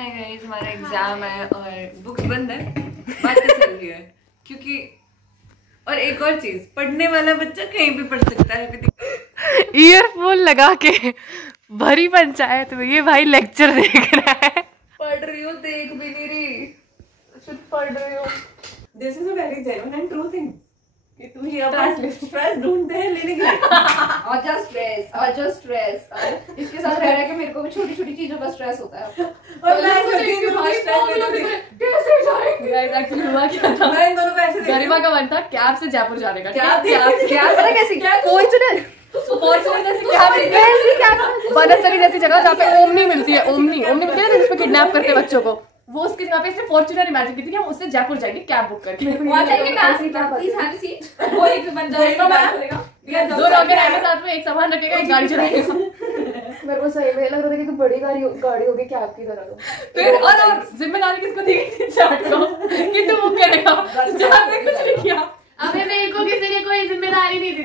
Hi guys, हमारा exam है और बुक्स बंद है, बातें चल रही है क्योंकि और एक और चीज, पढ़ने वाला बच्चा कहीं भी पढ़ सकता है। ईयरफोन लगा के भरी पंचायत में ये भाई लेक्चर देख रहा है। पढ़ रही हूँ, देख भी नहीं रही, सिर्फ पढ़ रही हूँ। This is a very genuine and true thing कि तुम ये स्ट्रेस ढूंढते हैं लेने के लिए और जस्ट स्ट्रेस इसके साथ रह रहा है कि मेरे को भी छोटी छोटी चीजों का स्ट्रेस होता है। और मैं कैसे जाएंगे गाइस एक्चुअली हुआ क्या था, मैं इन दोनों को ऐसे गरिमा का मन था कैब से जयपुर जाने का। क्या पता कैसे फॉर्च्यूनर बनसरी जैसी जगह जहाँ पे ओमनी मिलती है, ओमनी मिलती है जिसमें किडनैप करते हैं बच्चों को, वो उसकी जगह पे इसने फॉर्च्यूनर इमेजिन की थी कि हम उससे जयपुर जाएंगे कैब बुक करके। दो लोग रहने साथ में एक सामान रखेगा, एक गाड़ी चलाएगा। मेरे को सही में लग रहा था कि तो बड़ी गाड़ी होगी क्या आपकी तरह। फिर और जिम्मेदारी किसको दी गई थी? चाट को कि तू बुक करेगा, चाट ने कुछ नहीं किया। अबे मेरे को किसी ने कोई जिम्मेदारी नहीं दी थी,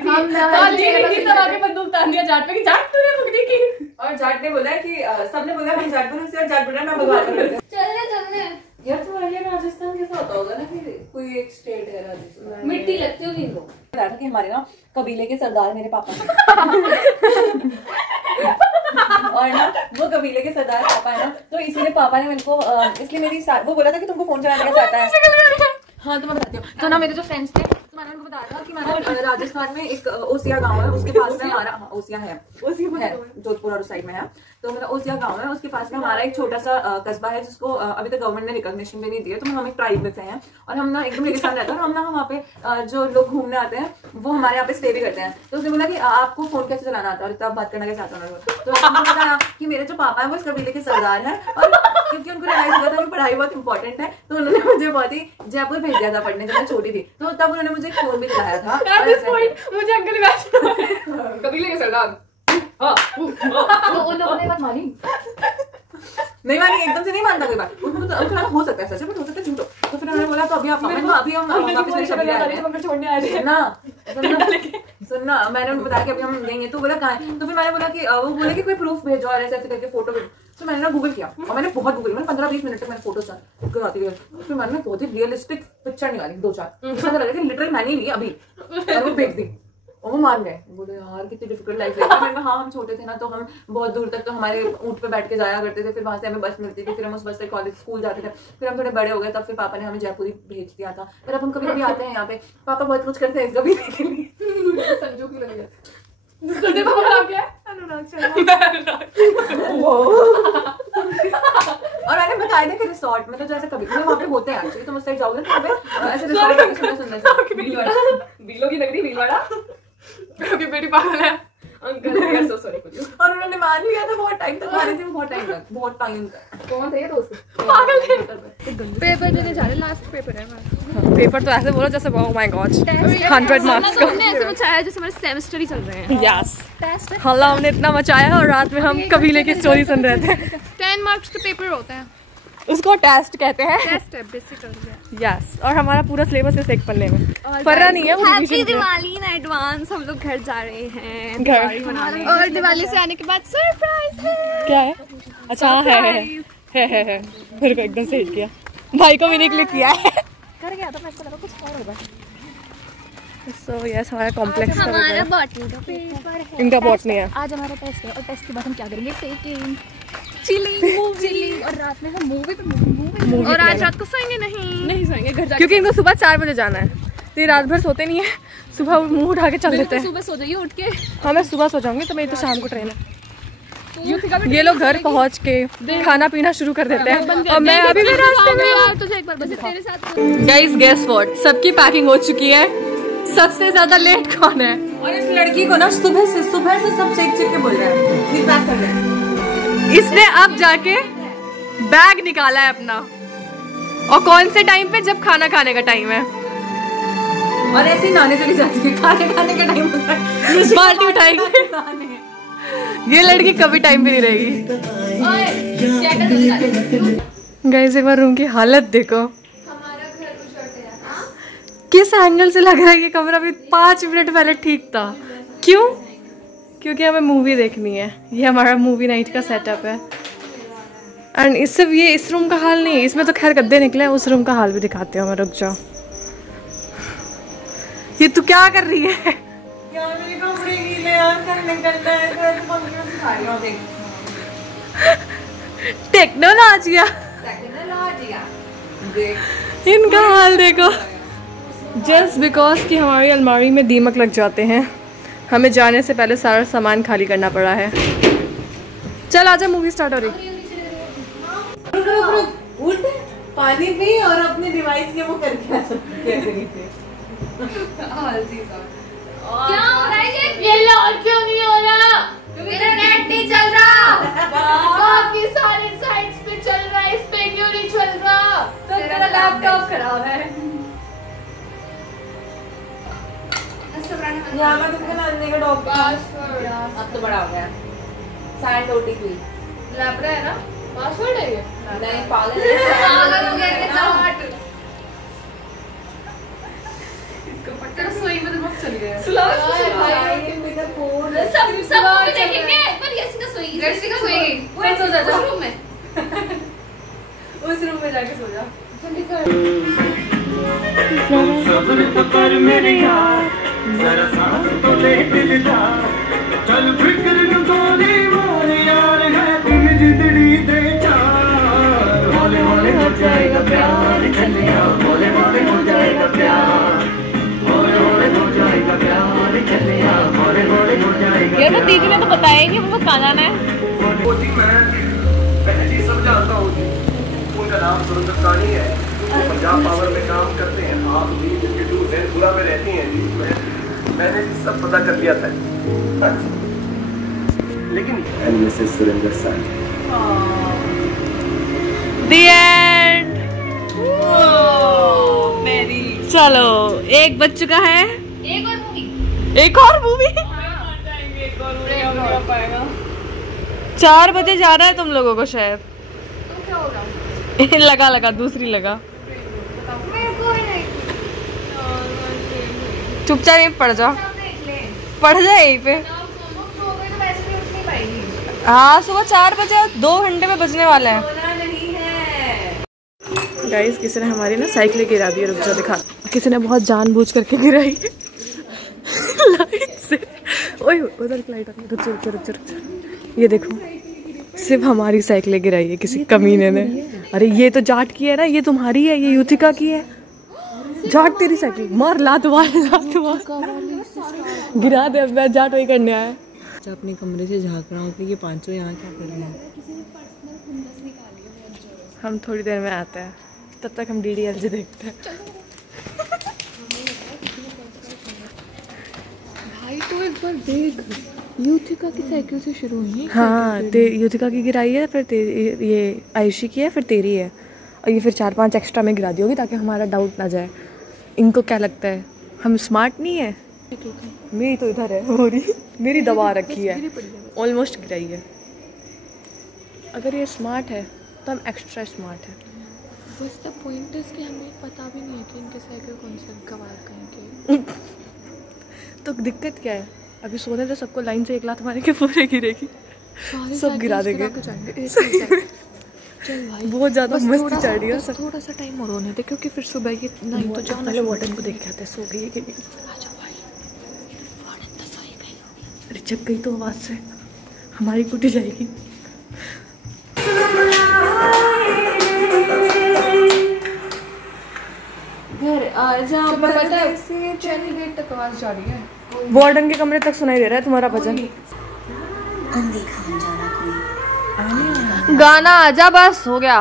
सब आगे बंदूक तान दिया जाट पे कि जाट तूने बुक दी की। और जाट ने बोला कि सबने बोला हम जाट बोल से जाट बोल रहा मैं भगवान बोल चलने यार। तुम्हारे राजस्थान कैसा होता होगा ना कि कोई एक स्टेट है राजस्थान, मिट्टी लगती होगी इनको। था कि हमारे ना कबीले के सरदार मेरे पापा और ना वो कबीले के सरदार पापा है ना, तो इसीलिए पापा ने मेरे को इसलिए मेरी वो बोला था कि तुमको फोन चलाने का आता है। हाँ तो मैं बताती हूँ। तो ना मेरे जो फ्रेंड्स थे तो मैंने उनको बताया था कि मैंने राजस्थान में एक ओसिया गांव है, उसके पास में हमारा ओसिया है जोधपुर और उस साइड में है। तो मेरा ओसिया गांव है, उसके पास में हमारा एक छोटा सा कस्बा है जिसको अभी तक गवर्नमेंट ने रिकॉग्निशन भी नहीं दिया। तो हम एक ट्राइब में से हैं और हम ना एकदम रेगिस्तान रहते हैं और हम ना वहाँ पे जो लोग घूमने आते हैं वो हमारे यहाँ पे स्टे भी करते हैं। तो उसने बोला कि आपको फोन कैसे चलाना आता है और तब बात करना कैसे आता है। तो उन्होंने बताया कि मेरे जो पापा है वो इस कबीले के सरदार है और क्योंकि उनको रियलाइज हुआ था कि पढ़ाई बहुत इंपॉर्टेंट है तो उन्होंने मुझे बहुत ही जयपुर भेज दिया था पढ़ने जब मैं छोटी थी। तो तब उन्होंने मुझे फोन भी दिलाया था। मुझे अंकल कबीले के सरदार उन लोगों ने बात मानी नहीं मानी, एकदम से नहीं मानता कोई बात। उनको तो हो सकता है सच बट हो सकता है झूठो। तो फिर उन्होंने बोला तो अभी आप वापस छोड़ने आए थे ना, सुनना मैंने उनको बताया कि अभी हम जाएंगे। तो बोला कहाँ है, तो फिर मैंने बोला कि वो बोले कि कोई प्रूफ भेजो और ऐसे करके फोटो भेजो। तो मैंने ना गूगल किया और मैंने बहुत गूगल, मैंने 15-20 मिनट तक मैंने फोटो करवाती गई। फिर मैंने बहुत ही रियलिस्टिक पिक्चर निकाली 2-4, उसमें लगा कि लिटरली मैंने ही ली अभी और वो भेज दी और वो मान गए। बोले यार कितनी डिफिकल्ट लाइफ है। मैंने कहा हाँ हम छोटे थे ना तो हम बहुत दूर तक तो हमारे ऊँट पे बैठ के जाया करते थे, फिर वहां से हमें बस मिलती थी, फिर हम उस बस से कॉलेज स्कूल जाते थे। फिर हम थोड़े बड़े हो गए तब फिर पापा ने हमें जयपुर ही भेज दिया था। फिर अब हम कभी कभी आते हैं यहाँ पे, पापा बहुत कुछ करते हैं कभी के लिए। संजू की लगी है और मैंने बताया था कि रिसोर्ट मतलब जैसे कभी वहाँ पे होते हैं एक्चुअली, तुम उस साइड जाओगे तो ऐसे रिसोर्ट बीलो की नगरी भीलवाड़ा अभी मेरी पागल है अंकल सो सॉरी और उन्होंने मान लिया था। बहुत टाइम तक मारे थे, बहुत टाइम तक। कौन थे ये दोस्त? पागल थे। पेपर देने जा रहे, लास्ट पेपर है हमारा। पेपर तो ऐसे बोलो जैसे ओह माय गॉड 100 मार्क्स का। हमने ऐसे मचाया जैसे हमारे सेमेस्टर ही चल रहे हैं। यस हल्ला हमने इतना मचाया और रात में हम कबीले की स्टोरी सुन रहे थे। 10 मार्क्स के पेपर होते हैं, उसको टेस्ट कहते हैं। टेस्ट है बेसिकली। यस और हमारा पूरा सिलेबस इस एक पन्ने में पढ़ा नहीं है। वो हैप्पी दिवाली इन एडवांस, हम लोग घर जा रहे हैं घर मनाने और दिवाली से आने के बाद सरप्राइज है। क्या है? अच्छा है फिर को एकदम से हिट किया भाई को मैंने क्लिक किया है कर गया था, मैं इसको लगा कुछ और होगा। सो यस हमारा कॉम्प्लेक्स हमारा बॉटनी का पेपर है, इनका बॉटनी है। आज हमारा टेस्ट है और टेस्ट के बाद हम क्या करेंगे? टेकिंग चिलिंग और रात में हम मूवी और आज रात को सोएंगे नहीं सोएंगे घर जाके, क्योंकि इनको सुबह 4 बजे जाना है तो ये रात भर सोते नहीं है। सुबह मुंह उठा के चल देते हैं। सुबह सो जाइए उठ के। हाँ मैं सुबह सो जाऊंगी तो मेरी तो शाम को ट्रेन है। ये लोग घर पहुंच के खाना पीना शुरू कर देते हैं और मैं अभी भी रास्ते में। तुझे एक बार बस तेरे साथ गाइस गेस व्हाट, सबकी पैकिंग हो चुकी है, सबसे ज्यादा लेट कौन है? और इस लड़की को ना सुबह से सब चेक के बोल रहे हैं पैक कर रहे हैं। इसने अब जाके बैग निकाला है अपना और कौन से टाइम पे? जब खाना खाने का टाइम है और ऐसे ही नहाने चली जाती है। खाने का टाइम होता है बाल्टी उठाएगी। ये लड़की कभी टाइम पे नहीं रहेगी। गाइस एक बार रूम की हालत देखो, किस एंगल से लग रहा है ये कमरा भी 5 मिनट पहले ठीक था। क्यों? क्योंकि हमें मूवी देखनी है। ये हमारा मूवी नाइट का सेटअप है। एंड इससे ये इस रूम का हाल नहीं है, इसमें तो खैर गद्दे निकले हैं, उस रूम का हाल भी दिखाते हैं। मैं रुक जाओ, ये तू क्या कर रही है? यार मेरे कपड़े गीले यार, करना है तो मम्मी को सिखा रही हूं। देख टेक्नोलॉजी देख, इनका हाल देखो। जस्ट बिकॉज कि हमारी अलमारी में दीमक लग जाते हैं, हमें जाने से पहले सारा सामान खाली करना पड़ा है। चल आजा, मूवी स्टार्ट हो रही। उठ, पानी पी और अपने डिवाइस के वो करके आ सकते हैं। क्या हो रहा है ये और क्यों नहीं हो रहा? मेरा नेट नहीं चल रहा। बाकी सारे साइट्स पे चल रहा है, इस पे क्यों नहीं चल रहा? तो तेरा लैपटॉप खराब है। यहाँ मैं तुमको नानी का डॉग पासवर्ड अब तो बड़ा हो गया। सैंड ओटीपी लैपटॉप है ना, पासवर्ड है ये? नहीं, पागल हो गया कितना हॉट। इसको पट्टा सोई में दिमाग चल गया। सब देखेंगे पर यसी का सोएगी। वो सो जा उस रूम में। उस रूम में जाके सो जा। जल्दी कर। सब्र कर मेरे यार, जरा सांस तो ले दिलदार, चल फिक्र न तोरी मोर यार है तुम जिंदड़ी दे चार, हौले हौले हो जाएगा प्यार चलिया, हौले हौले हो जाएगा प्यार, हौले हौले हो जाएगा प्यार चलिया, हौले हौले हो जाएगा। यार वो दीदी ने तो बताया कि वो कहाँ जाना है। वो जी मैं पहले सब जानता हूँ जी, उनका नाम सुरेंद्र सानी है, वो पंजाब पावर में काम करते हैं। आप भी जिनके जो जैनपुरा में रहती हैं जी, मैंने सब पता कर लिया था। लेकिन मिसेस सुरेंद्र सानी The end। चलो एक बज चुका है, एक और मूवी। एक और मूवी। 4 बजे जा रहा है तुम लोगों को शायद। तो क्या होगा? लगा लगा दूसरी लगा। चुपचाप यहीं पढ़ जा, पढ़ जा यहीं पे। हाँ सुबह 4 बजे, 2 घंटे में बजने वाले हैं। गाइस किसी ने हमारी ना साइकिल गिरा दी, रुक जा दिखा। किसी ने बहुत जानबूझ करके गिराई लाइट से। ओए उधर लाइट आ, रुक जा। ये देखो, सिर्फ हमारी साइकिलें गिराई है किसी कमीने ने। अरे ये तो जाट की है ना, ये तुम्हारी है, ये युतिका की है। जाट तेरी साइकिल मार, लात मार गिरा दे। अब मैं जाट वही करने आया। अपने कमरे से झाँक रहा हूँ कि ये 500 यहाँ क्या कर रहे हैं। हम थोड़ी देर में आते हैं, तब तक हम DDLJ देखते हैं। भाई तो एक बार देख, युतिका की साइकिल से शुरू हुई। हाँ युतिका की गिराई है, फिर ये आयुषी की है, फिर तेरी है, और ये फिर 4-5 एक्स्ट्रा में गिरा दी होगी ताकि हमारा डाउट ना जाए। इनको क्या लगता है हम स्मार्ट नहीं है? मेरी तो इधर है, मेरी दबा रखी है, ऑलमोस्ट गिराई है। अगर ये स्मार्ट है तो हम एक्स्ट्रा स्मार्ट है। बस द पॉइंट इज कि हमें पता भी नहीं है कि इनके साइकिल कौन से गवार करेंगे। तो दिक्कत क्या है? अभी सोने तो सबको लाइन से 1 लात मारे के पूरे गिरेगी, सब गिरा देंगे। चल भाई बहुत ज्यादा मस्ती चल रही है। थोड़ा सा टाइम और होने दे, क्योंकि फिर सुबह ये नहीं तो जाना। पहले वार्डन को देख के आते, सो गई कि नहीं। आजा भाई, वार्डन तो सोई गई होगी। अरे जग गई तो आवाज से हमारी कुटी जाएगी। घर आजा, पता है चैनल गेट तक आवाज जा रही है। वार्डन के कमरे तक सुनाई दे रहा है तुम्हारा भजन। गाना आजा, बस हो गया।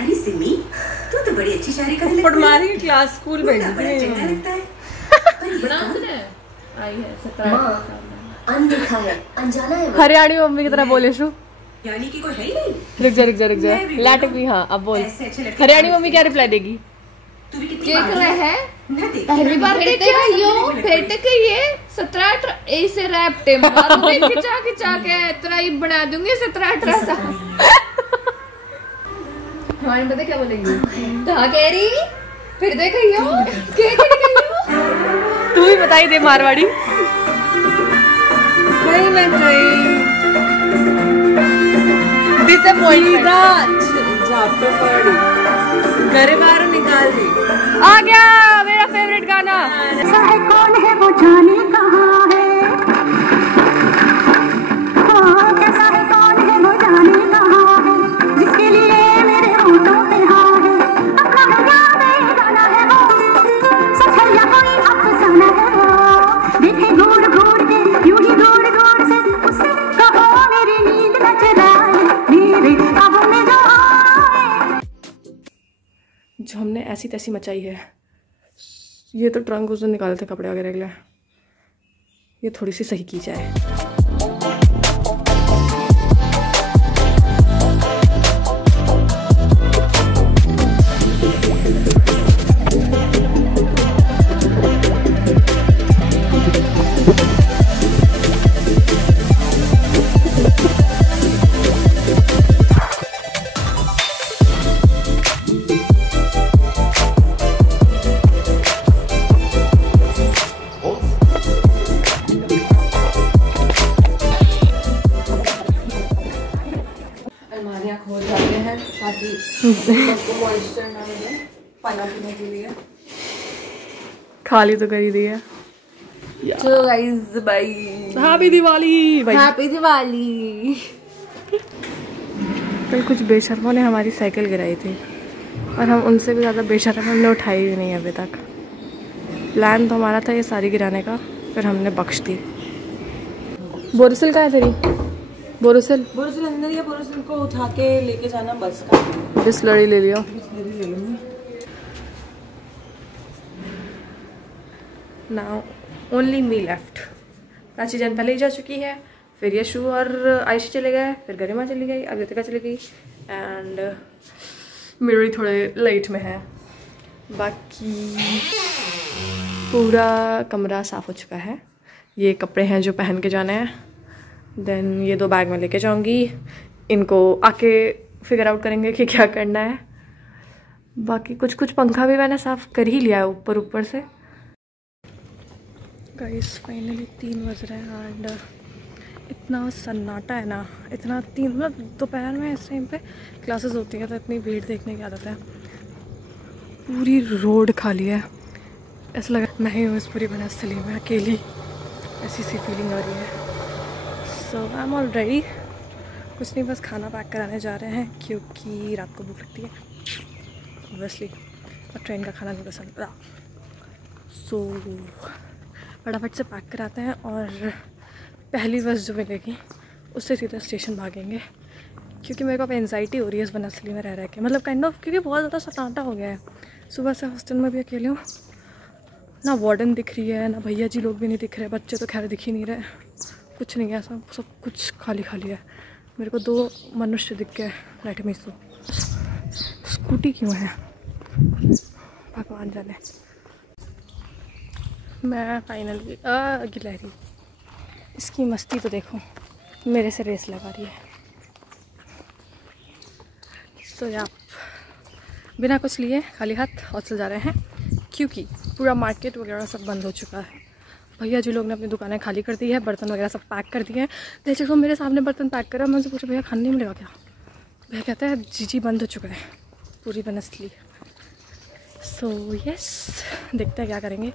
अरे सिमी, तू तो बड़ी अच्छी शायरी कर लेती है। पढ़मारी क्लास स्कूल भेज दी बड़ा चंगा लगता है। आई है 17 अनदेखा है, अनजाना है। हरियाणी मम्मी की तरह बोले शू। यानी कि कोई है ही नहीं। रुक जा लाट भी। हाँ अब बोल, हरियाणी मम्मी क्या रिप्लाई देगी? देख रहे हैं पहली बार देख रही हो, भेट के ये 17-18 ऐसे रैप टेम मारूंगी खिंचा के तेरा ये बना दूंगी 17-18 साल। हमारे पता क्या बोलेंगे? कहाँ कह रही, फिर देख रही हो, क्या कह रही हो? तू ही बताई दे मारवाड़ी। गई मैं कहीं झापड़ पड़ी घर बाहर निकाल दी। आ गया मेरा फेवरेट गाना। कौन है वो जाने कहाँ है, कैसा है कौन है वो जाने कहाँ है, जिसके लिए मेरे होठों पे हाँ है, अपना है या बेगाना है वो, सच है या कोई अफसाना है वो, देखे घूर घूर के यूं ही दूर दूर से, उससे कहो मेरी नींद न चुराए, मेरे ख्वाबों में जो आए। जो हमने ऐसी तैसी मचाई है, ये तो ट्रंक उस दिन निकाले थे कपड़े वगैरह के लिए, ये थोड़ी सी सही की जाए। अलमारियाँ खोल जाते हैं ताकि सबको मॉइस्चर ना मिले पानी पीने के लिए। खाली तो कर ही दी है। चलो गाइस बाय, हैप्पी दिवाली भाई। हैप्पी दिवाली। कल कुछ बेशर्मों ने हमारी साइकिल गिराई थी और हम उनसे भी ज़्यादा बेशर्म हमने उठाई भी नहीं अभी तक। प्लान तो हमारा था ये सारी गिराने का, फिर हमने बख्श दी। बोरोसिल कहाँ है तेरी? बोरोसिल अंदर या बोरोसिल को उठा के लेके जाना बस का। बिस्लरी ले लियो। ले लूँगी। Now only me left. Prachi जन पहले ही जा चुकी है, फिर यशु और आयशी चले गए, फिर गरिमा चली गई, अगतिका चली गई एंड मेरी थोड़े लेट में है। बाकी पूरा कमरा साफ़ हो चुका है। ये कपड़े हैं जो पहन के जाने हैं, देन ये 2 बैग में लेके जाऊंगी। इनको आके फिगर आउट करेंगे कि क्या करना है। बाकी कुछ पंखा भी मैंने साफ़ कर ही लिया है ऊपर से। गाइस फाइनली 3 बज रहे हैं एंड इतना सन्नाटा है ना, इतना 3 मतलब दोपहर में इस टाइम पे क्लासेस होती हैं तो इतनी भीड़ देखने की आदत है। पूरी रोड खाली है, ऐसा लगा मैं ही हूँ इस पूरी वनस्थली में अकेली, ऐसी सी फीलिंग आ रही है। सो आई एम ऑल रेडी। कुछ नहीं, बस खाना पैक कराने जा रहे हैं क्योंकि रात को भूख लगती है ऑब्वियसली, और ट्रेन का खाना नहीं पसंद। सो फटाफट से पैक कराते हैं और पहली बस जो मिलेगी उससे सीधा स्टेशन भागेंगे, क्योंकि मेरे को अब एनजाइटी हो रही है इस वनस्थली में रह के, मतलब काइंड ऑफ, क्योंकि बहुत ज़्यादा सन्नाटा हो गया है। सुबह से हॉस्टल में भी अकेले हूँ, ना वार्डन दिख रही है, ना भैया जी लोग भी नहीं दिख रहे, बच्चे तो खैर दिख ही नहीं रहे, कुछ नहीं है, सब कुछ खाली खाली है। मेरे को 2 मनुष्य दिख गए। लेट मी सो। स्कूटी क्यों है भगवान जाने। मैं फाइनली गिलहरी, इसकी मस्ती तो देखो, मेरे से रेस लगा रही है। सो या बिना कुछ लिए खाली हाथ हॉस्टल जा रहे हैं, क्योंकि पूरा मार्केट वगैरह सब बंद हो चुका है। भैया जी लोग ने अपनी दुकानें खाली कर दी है, बर्तन वगैरह सब पैक कर दिए हैं। जैसे वो मेरे सामने बर्तन पैक करा, मैं उनसे पूछा भैया खाने नहीं मिलेगा क्या? भैया कहता है जी बंद हो चुका है पूरी वनस्थली। सो यस, देखते हैं क्या करेंगे,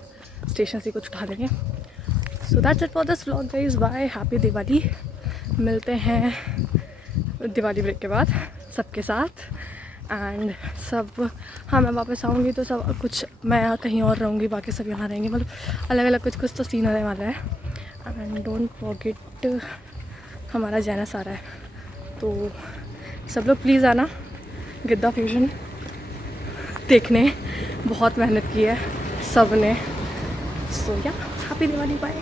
स्टेशन से कुछ उठा लेंगे। So that's it for this vlog guys, bye, happy Diwali. मिलते हैं दिवाली ब्रेक के बाद सबके साथ एंड सब। हाँ, मैं वापस आऊँगी तो सब कुछ, मैं यहाँ कहीं और रहूँगी, बाकी सब यहाँ रहेंगे, मतलब अलग अलग कुछ तो सीन होने वाला है। एंड डोंट फॉरगेट हमारा जैनस आ रहा है, तो सब लोग प्लीज़ आना गिद्दा फ्यूजन देखने। बहुत मेहनत की है सब ने। सो या हैप्पी दिवाली, बाय।